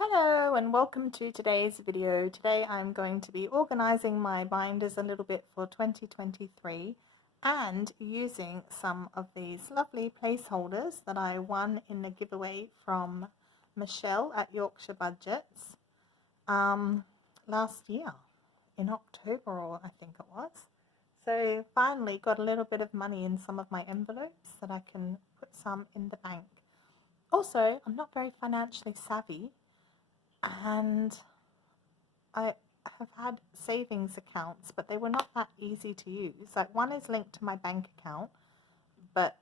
Hello and welcome to today's video. Today I'm going to be organizing my binders a little bit for 2023 and using some of these lovely placeholders that I won in the giveaway from Michelle at Yorkshire Budgets last year in October, or I think it was. So finally got a little bit of money in some of my envelopes that I can put some in the bank. Also, I'm not very financially savvy, and I have had savings accounts, but they were not that easy to use. Like, one is linked to my bank account, but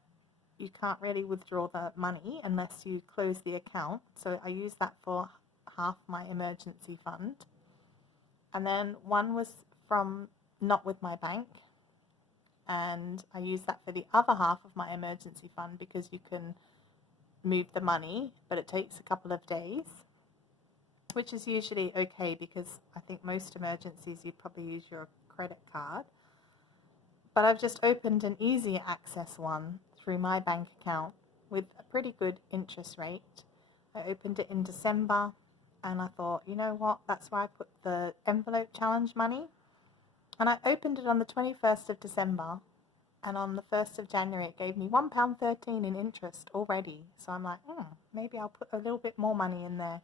you can't really withdraw the money unless you close the account. So I use that for half my emergency fund. And then one was from not with my bank, and I use that for the other half of my emergency fund because you can move the money, but it takes a couple of days, which is usually okay because I think most emergencies you'd probably use your credit card. But I've just opened an easy access one through my bank account with a pretty good interest rate. I opened it in December and I thought, you know what, that's where I put the envelope challenge money. And I opened it on the 21st of December, and on the 1st of January it gave me £1.13 in interest already. So I'm like, maybe I'll put a little bit more money in there.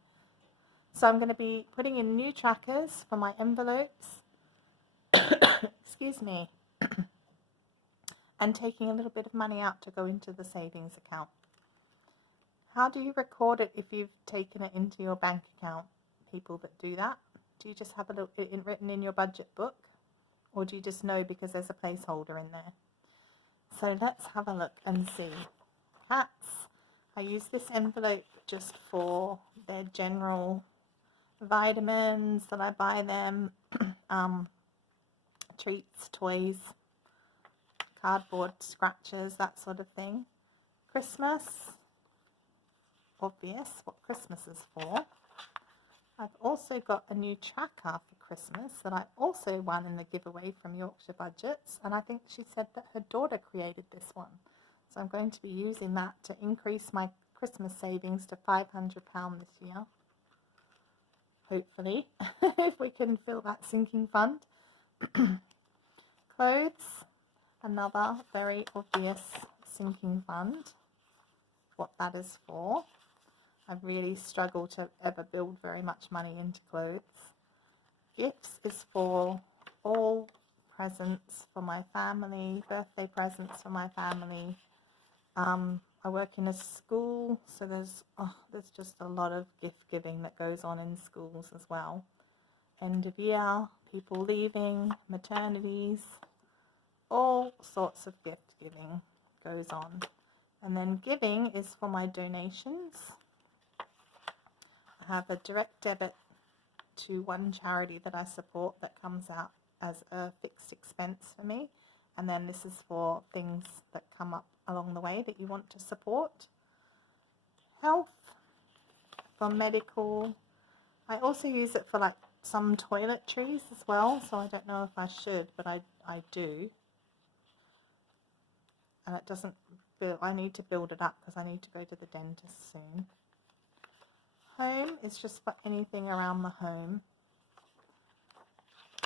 So I'm going to be putting in new trackers for my envelopes, excuse me, and taking a little bit of money out to go into the savings account. How do you record it if you've taken it into your bank account, people that do that? Do you just have a little written in your budget book, or do you just know because there's a placeholder in there? So let's have a look and see. Cats, I use this envelope just for their general vitamins that I buy them, treats, toys, cardboard scratches, that sort of thing. Christmas, obvious what Christmas is for. I've also got a new tracker for Christmas that I also won in the giveaway from Yorkshire Budgets, and I think she said that her daughter created this one. So I'm going to be using that to increase my Christmas savings to £500 this year. Hopefully, if we can fill that sinking fund. Clothes, another very obvious sinking fund, what that is for. I've really struggled to ever build very much money into clothes. Gifts is for all presents for my family, birthday presents for my family. I work in a school, so there's just a lot of gift giving that goes on in schools as well. End of year, people leaving, maternities, all sorts of gift giving goes on. And then giving is for my donations. I have a direct debit to one charity that I support that comes out as a fixed expense for me. And then this is for things that come up along the way that you want to support. Health, for medical. I also use it for like some toiletries as well, so I don't know if I should, but I do. And it doesn't build, I need to build it up because I need to go to the dentist soon. Home is just for anything around the home.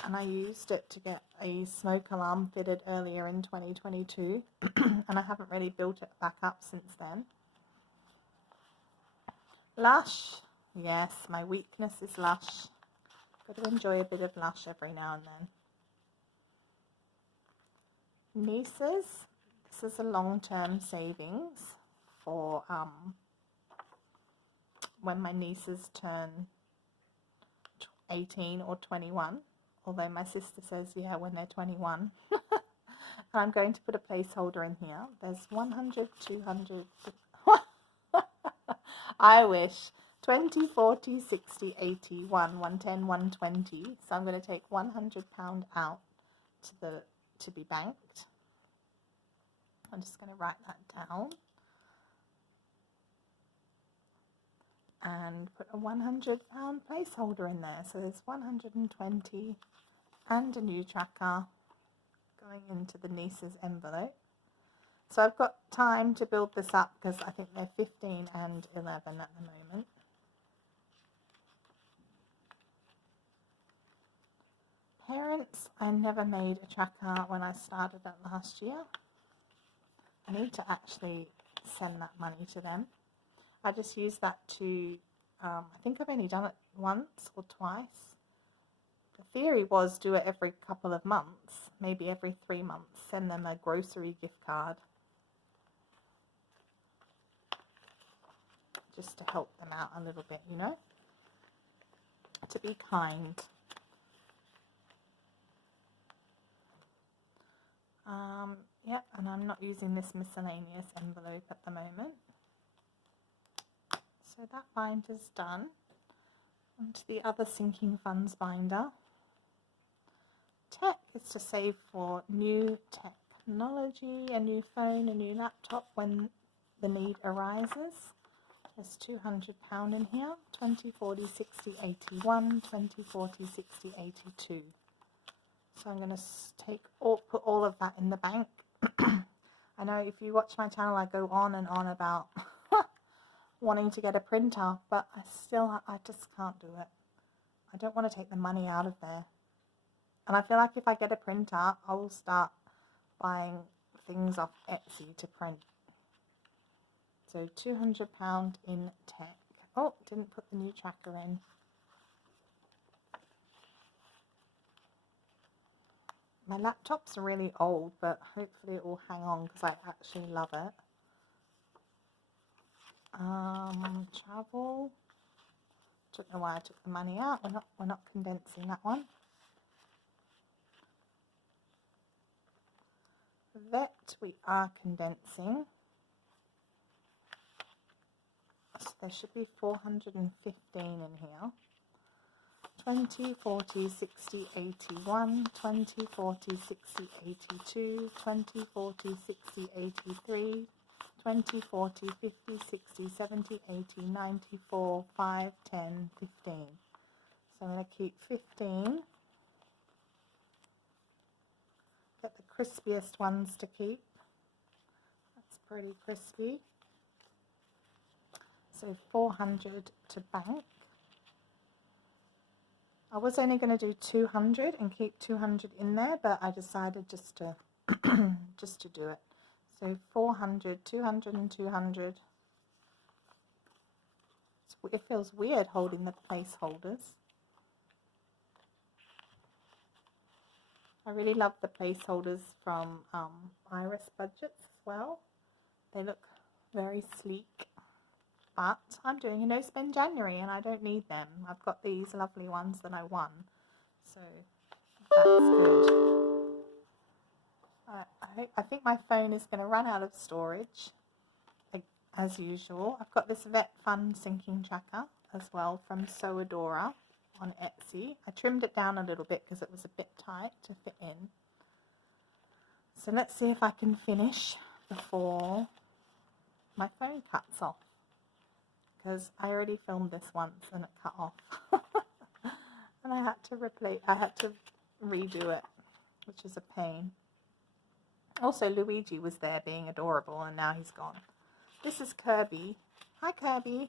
And I used it to get a smoke alarm fitted earlier in 2022, and I haven't really built it back up since then. Lush, yes, my weakness is Lush. Got to enjoy a bit of Lush every now and then. Nieces, this is a long-term savings for when my nieces turn 18 or 21. Although my sister says, yeah, when they're 21. I'm going to put a placeholder in here. There's 100, 200, I wish, 20, 40, 60, 80, 1, 110, 120. So I'm going to take £100 out to be banked. I'm just going to write that down. And put a £100 placeholder in there. So there's 120 and a new tracker going into the niece's envelope. So I've got time to build this up because I think they're 15 and 11 at the moment. parents, I never made a tracker when I started it last year. I need to actually send that money to them. I just use that to, I think I've only done it once or twice. The theory was do it every couple of months, maybe every 3 months, send them a grocery gift card just to help them out a little bit, you know, to be kind. Yeah, and I'm not using this miscellaneous envelope at the moment. So that binder's done. Onto the other sinking funds binder. Tech is to save for new technology, a new phone, a new laptop when the need arises. There's £200 in here, 20, 40, 60, 81, 20, 40, 60, 82. So I'm going to put all of that in the bank. I know if you watch my channel, I go on and on about wanting to get a printer, but I just can't do it. I don't want to take the money out of there. And I feel like if I get a printer, I will start buying things off Etsy to print. So £200 in tech. Oh, didn't put the new tracker in. My laptop's really old, but hopefully it will hang on because I actually love it. Travel. Don't know why I took the money out. We're not condensing that one. Vet, we are condensing. So there should be 415 in here. 20, 40, 60, 81, 20, 40, 60, 82, 20, 40, 60, 83, 20, 40, 50, 60, 70, 80, 94, 5, 10, 15. So I'm going to keep 15. Get the crispiest ones to keep. That's pretty crispy. So 400 to bank. I was only going to do 200 and keep 200 in there, but I decided just to just to do it. So 400, 200 and 200. It feels weird holding the placeholders. I really love the placeholders from Iris Budgets as well. They look very sleek. But I'm doing a no spend January and I don't need them. I've got these lovely ones that I won. So that's good. I think my phone is going to run out of storage as usual. I've got this Vet Fund sinking tracker as well from Soadora on Etsy. I trimmed it down a little bit because it was a bit tight to fit in. So let's see if I can finish before my phone cuts off. Because I already filmed this once and it cut off. And I had to redo it, which is a pain. Also, Luigi was there being adorable and now he's gone. This is Kirby. Hi, Kirby.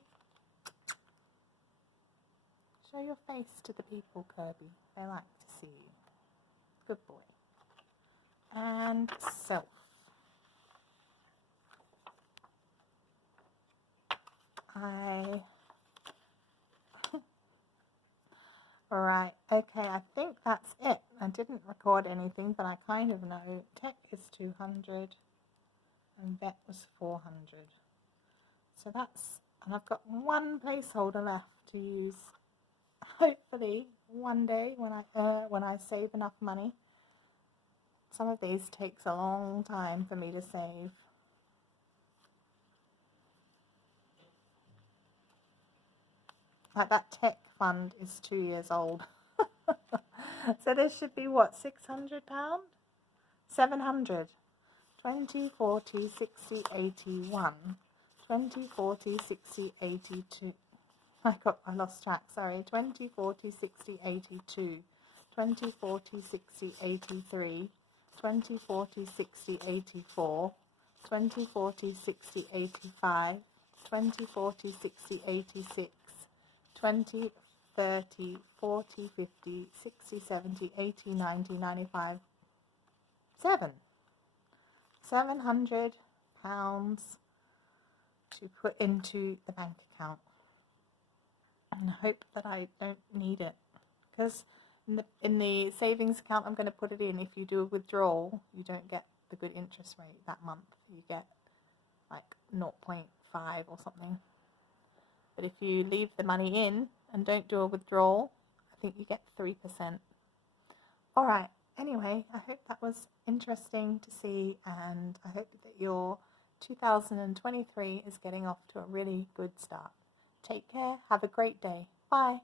Show your face to the people, Kirby. They like to see you. Good boy. And Self. Alright, okay, I think that's it. I didn't record anything, but I kind of know. Tech is 200 and Vet was 400. So that's, and I've got one placeholder left to use. Hopefully, one day when I save enough money. Some of these takes a long time for me to save. Like that tech fund is 2 years old. So this should be what, £600? 700. 20, 40, 60, 81. 20, 40, 60, 82. I lost track, sorry. 20, 40, 60, 82. 20, 40, 60, 83. 20, 40, 60, 84. 20, 40, 60, 85. 20, 40, 60, 86. 20, 30, 40, 50, 60, 70, 80, 90, 95, 700 pounds to put into the bank account, and I hope that I don't need it, because in the savings account I'm going to put it in, if you do a withdrawal, you don't get the good interest rate that month. You get like 0.5 or something. But if you leave the money in and don't do a withdrawal, I think you get 3%. Alright, anyway, I hope that was interesting to see, and I hope that your 2023 is getting off to a really good start. Take care, have a great day. Bye.